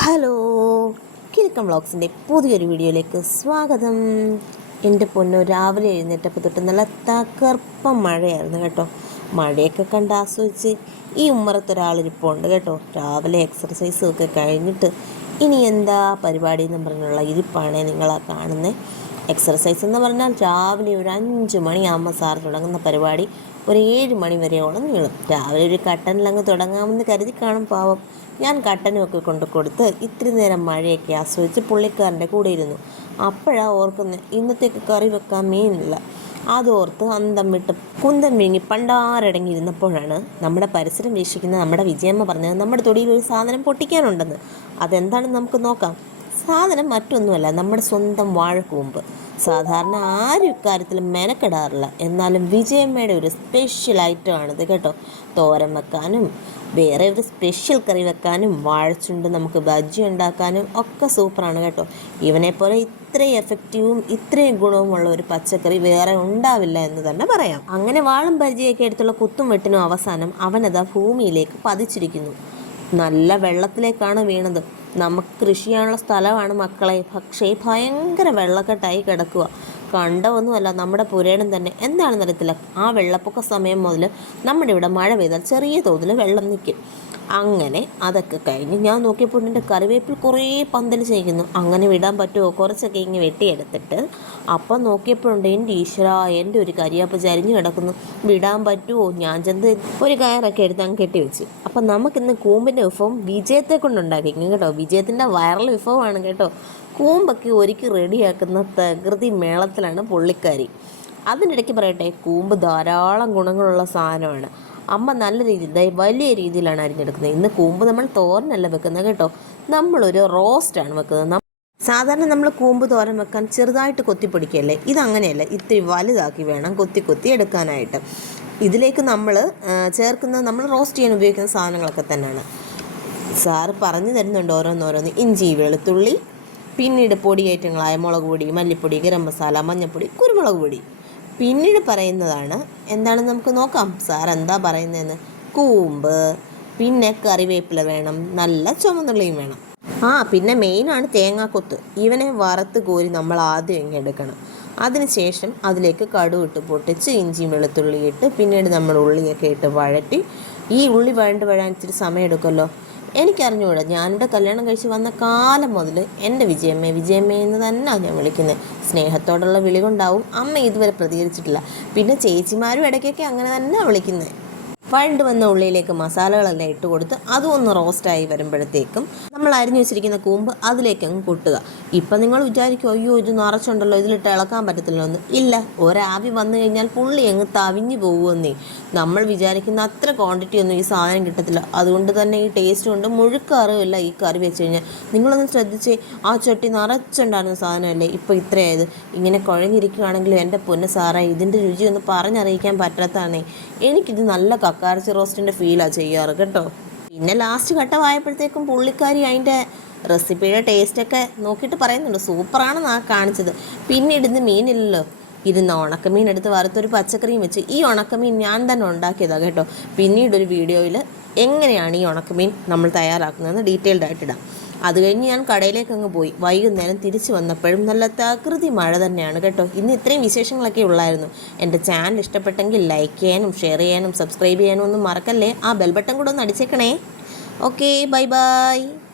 Hello. കിൽക്കം വ്ളോഗ്സിന്റെ പുതിയൊരു വീഡിയോയിലേക്ക് സ്വാഗതം. എന്റെ പൊന്നു രാവിലെ എഴുന്നേറ്റപ്പോൾ തൊട്ട് നല്ല തകർപ്പം മഴയായിരുന്നു കേട്ടോ. മഴയൊക്കെ കണ്ട് ആസ്വദിച്ച് ഈ ഉമ്മറത്തൊരാളിരിപ്പുണ്ട് കേട്ടോ. രാവിലെ എക്സർസൈസും ഒക്കെ കഴിഞ്ഞിട്ട് ഇനി എന്താ പരിപാടി എന്ന് പറഞ്ഞുള്ള ഇരിപ്പാണ് നിങ്ങളാ കാണുന്നത് എക്സർസൈസ് എന്ന് പറഞ്ഞാൽ രാവിലെ ഒരു അഞ്ച് മണിയാകുമ്പോൾ സാർ തുടങ്ങുന്ന പരിപാടി. ഒരു ഏഴ് മണി വരെയോളം നീളും. രാവിലെ ഒരു കട്ടനിലങ്ങ് തുടങ്ങാമെന്ന് കരുതി കാണും പാവം. ഞാൻ കട്ടനുമൊക്കെ കൊണ്ട് കൊടുത്ത് ഇത്ര നേരം മഴയൊക്കെ ആസ്വദിച്ച് പുള്ളിക്കാരന്റെ കൂടെ ഇരുന്നു. അപ്പോഴാണ് ഓർക്കുന്നത് ഇന്നത്തേക്ക് കറി വെക്കാൻ മീനില്ല. അതോർത്ത് അന്തം വിട്ട് കുന്തം മീങ്ങി പണ്ടാരടങ്ങിയിരുന്നപ്പോഴാണ് നമ്മുടെ പരിസരം വീക്ഷിക്കുന്ന നമ്മുടെ വിജയമ്മ പറഞ്ഞത് നമ്മുടെ തൊടിയിൽ ഒരു സാധനം പൊട്ടിക്കാനുണ്ടെന്ന്. അതെന്താണെന്ന് നമുക്ക് നോക്കാം. സാധനം മറ്റൊന്നുമല്ല നമ്മുടെ സ്വന്തം വാഴക്കൂമ്പ്. സാധാരണ ആരും ഇക്കാര്യത്തിൽ മെനക്കെടാറില്ല. എന്നാലും വിജയമ്മയുടെ ഒരു സ്പെഷ്യൽ ഐറ്റമാണിത് കേട്ടോ. തോരൻ വെക്കാനും വേറെ ഒരു സ്പെഷ്യൽ കറി വെക്കാനും വാഴച്ചുണ്ട് നമുക്ക് ബജ്ജി ഉണ്ടാക്കാനും ഒക്കെ സൂപ്പറാണ് കേട്ടോ. ഇവനെപ്പോലെ ഇത്രയും എഫക്റ്റീവും ഇത്രയും ഗുണവുമുള്ള ഒരു പച്ചക്കറി വേറെ ഉണ്ടാവില്ല എന്ന് തന്നെ പറയാം. അങ്ങനെ വാളും പരിചയമൊക്കെ എടുത്തുള്ള കുത്തും വെട്ടിനും അവസാനം അവനതാ ഭൂമിയിലേക്ക് പതിച്ചിരിക്കുന്നു. നല്ല വെള്ളത്തിലേക്കാണ് വീണത്. നമുക്ക് കൃഷി ചെയ്യാനുള്ള സ്ഥലമാണ് മക്കളെ. പക്ഷേ ഭയങ്കര വെള്ളക്കെട്ടായി കിടക്കുക. കണ്ടതൊന്നുമല്ല നമ്മുടെ പുരേണം തന്നെ. എന്താണെന്നറിയത്തില്ല ആ വെള്ളപ്പൊക്ക സമയം മുതൽ നമ്മുടെ ഇവിടെ മഴ പെയ്താൽ ചെറിയ തോതിൽ വെള്ളം നിൽക്കും അങ്ങനെ അതൊക്കെ കഴിഞ്ഞ് ഞാൻ നോക്കിയപ്പോൾ എന്റെ കറിവേപ്പിൽ കുറേ പന്തൽ ചെയ്യുന്നു അങ്ങനെ വിടാൻ പറ്റുമോ? കുറച്ചൊക്കെ ഇങ്ങനെ വെട്ടിയെടുത്തിട്ട് അപ്പം നോക്കിയപ്പോഴുണ്ട് എന്റെ ഈശ്വര എന്റെ ഒരു കരിയാപ്പ് ചരിഞ്ഞു കിടക്കുന്നു. വിടാൻ പറ്റുമോ? ഞാൻ ചെന്ന് ഒരു കയറൊക്കെ എടുത്ത് അങ്ങ് കെട്ടി വെച്ചു അപ്പം നമുക്കിന്ന് കൂമ്പിന്റെ വിഭവം വിജയത്തെ കൊണ്ടുണ്ടാക്കിക്കും കേട്ടോ. വിജയത്തിന്റെ വൈറൽ വിഭവമാണ് കേട്ടോ. കൂമ്പൊക്കെ ഒരുക്കി റെഡിയാക്കുന്ന തകൃതി മേളത്തിലാണ് പുള്ളിക്കാരി. അതിനിടയ്ക്ക് പറയട്ടെ കൂമ്പ് ധാരാളം ഗുണങ്ങളുള്ള സാധനമാണ്. അമ്മ നല്ല രീതിയിൽ വലിയ രീതിയിലാണ് അരിഞ്ഞെടുക്കുന്നത്. ഇന്ന് കൂമ്പ് നമ്മൾ തോരനല്ല വെക്കുന്നത് കേട്ടോ. നമ്മളൊരു റോസ്റ്റാണ് വെക്കുന്നത്. സാധാരണ നമ്മൾ കൂമ്പ് തോരൻ വെക്കാൻ ചെറുതായിട്ട് കൊത്തിപ്പിടിക്കുകയല്ലേ ഇതങ്ങനെയല്ല. ഇത്തിരി വലുതാക്കി വേണം കൊത്തി കൊത്തി എടുക്കാനായിട്ട്. ഇതിലേക്ക് നമ്മൾ ചേർക്കുന്നത് നമ്മൾ റോസ്റ്റ് ചെയ്യാൻ ഉപയോഗിക്കുന്ന സാധനങ്ങളൊക്കെ തന്നെയാണ്. സാറ് പറഞ്ഞു തരുന്നുണ്ട് ഓരോന്നോരോന്ന്. ഇഞ്ചി വെളുത്തുള്ളി പിന്നീട് പൊടിയേറ്റങ്ങളായ മുളക് പൊടി മല്ലിപ്പൊടി ഗരം മസാല മഞ്ഞൾപ്പൊടി കുരുമുളക് പൊടി. പിന്നീട് പറയുന്നതാണ് എന്താണ് നമുക്ക് നോക്കാം. സാർ എന്താ പറയുന്നതെന്ന്. കൂമ്പ് പിന്നെ കറിവേപ്പില വേണം നല്ല ചുമന്നുള്ളിയും വേണം. ആ പിന്നെ മെയിനാണ് തേങ്ങാക്കൊത്ത്. ഇവനെ വറുത്ത് കോരി നമ്മൾ ആദ്യം ഇങ്ങനെ എടുക്കണം. അതിനുശേഷം അതിലേക്ക് കടുക് ഇട്ട് പൊട്ടിച്ച് ഇഞ്ചിയും വെളുത്തുള്ളി ഇട്ട് പിന്നീട് നമ്മൾ ഉള്ളിയൊക്കെ ഇട്ട് വഴറ്റി. ഈ ഉള്ളി വഴണ്ട് വഴാൻ ഇച്ചിരി സമയം എടുക്കുമല്ലോ. എനിക്കറിഞ്ഞൂടാ ഞാനിവിടെ കല്യാണം കഴിച്ച് വന്ന കാലം മുതൽ എന്റെ വിജയമ്മേ വിജയമ്മേ എന്ന് തന്നെയാണ് ഞാൻ വിളിക്കുന്നത്. സ്നേഹത്തോടുള്ള വിളി കൊണ്ടാവും അമ്മ ഇതുവരെ പ്രതികരിച്ചിട്ടില്ല. പിന്നെ ചേച്ചിമാരും ഇടയ്ക്കൊക്കെ അങ്ങനെ തന്നെ വിളിക്കുന്നത് വഴണ്ട് വന്ന ഉള്ളിയിലേക്ക് മസാലകളെല്ലാം ഇട്ട് കൊടുത്ത് അതും ഒന്ന് റോസ്റ്റായി വരുമ്പോഴത്തേക്കും നമ്മൾ അരിഞ്ഞു വെച്ചിരിക്കുന്ന കൂമ്പ് അതിലേക്ക് അങ്ങ് കൊട്ടുക. ഇപ്പം നിങ്ങൾ വിചാരിക്കും അയ്യോ ഇത് നിറച്ചുണ്ടല്ലോ ഇതിലിട്ട് ഇളക്കാൻ പറ്റത്തില്ലോ എന്ന് ഇല്ല ഒരാവി വന്നു കഴിഞ്ഞാൽ പുള്ളി അങ്ങ് തവിഞ്ഞു പോകുമെന്നേ. നമ്മൾ വിചാരിക്കുന്ന അത്ര ക്വാണ്ടിറ്റി ഒന്നും ഈ സാധനം കിട്ടത്തില്ല. അതുകൊണ്ട് തന്നെ ഈ ടേസ്റ്റ് കൊണ്ട് മുഴുക്കാറുമില്ല ഈ കറി വെച്ച് കഴിഞ്ഞാൽ. നിങ്ങളൊന്ന് ശ്രദ്ധിച്ച് ആ ചട്ടി നിറച്ചുണ്ടായിരുന്ന സാധനമല്ലേ? ഇപ്പോൾ ഇത്രയായത്. ഇങ്ങനെ കുഴഞ്ഞിരിക്കുകയാണെങ്കിലും എന്റെ പൊന്ന് സാറേ ഇതിന്റെ രുചി ഒന്ന് പറഞ്ഞറിയിക്കാൻ പറ്റാത്തതാണേ. എനിക്കിത് നല്ല കക്കാരച്ചി റോസ്റ്റിന്റെ ഫീലാണ് ചെയ്യാറ് കേട്ടോ. പിന്നെ ലാസ്റ്റ് ഘട്ടമായപ്പോഴത്തേക്കും പുള്ളിക്കാരി അതിന്റെ റെസിപ്പിയുടെ ടേസ്റ്റൊക്കെ നോക്കിയിട്ട് പറയുന്നുണ്ട്. സൂപ്പറാണെന്നാ കാണിച്ചത്. പിന്നീട് ഇന്ന് മീനില്ലല്ലോ. ഇരുന്ന് ഉണക്കമീൻ എടുത്ത് വറുത്തൊരു പച്ചക്കറിയും വെച്ച് ഈ ഉണക്കമീൻ ഞാൻ തന്നെ ഉണ്ടാക്കിയതാണ് കേട്ടോ. പിന്നീടൊരു വീഡിയോയിൽ എങ്ങനെയാണ് ഈ ഉണക്കമീൻ നമ്മൾ തയ്യാറാക്കുന്നതെന്ന് ഡീറ്റെയിൽഡ് ആയിട്ടിടാം അത് കഴിഞ്ഞ് ഞാൻ കടയിലേക്ക് അങ്ങ് പോയി. വൈകുന്നേരം തിരിച്ചു വന്നപ്പോഴും നല്ല തകൃതി മഴ തന്നെയാണ് കേട്ടോ. ഇന്ന് ഇത്രയും വിശേഷങ്ങളൊക്കെ ഉള്ളായിരുന്നു. എന്റെ ചാനൽ ഇഷ്ടപ്പെട്ടെങ്കിൽ ലൈക്ക് ചെയ്യാനും ഷെയർ ചെയ്യാനും സബ്സ്ക്രൈബ് ചെയ്യാനും ഒന്നും മറക്കല്ലേ? ആ ബെൽബട്ടൺ കൂടെ ഒന്ന് അടിച്ചേക്കണേ. Okay bye bye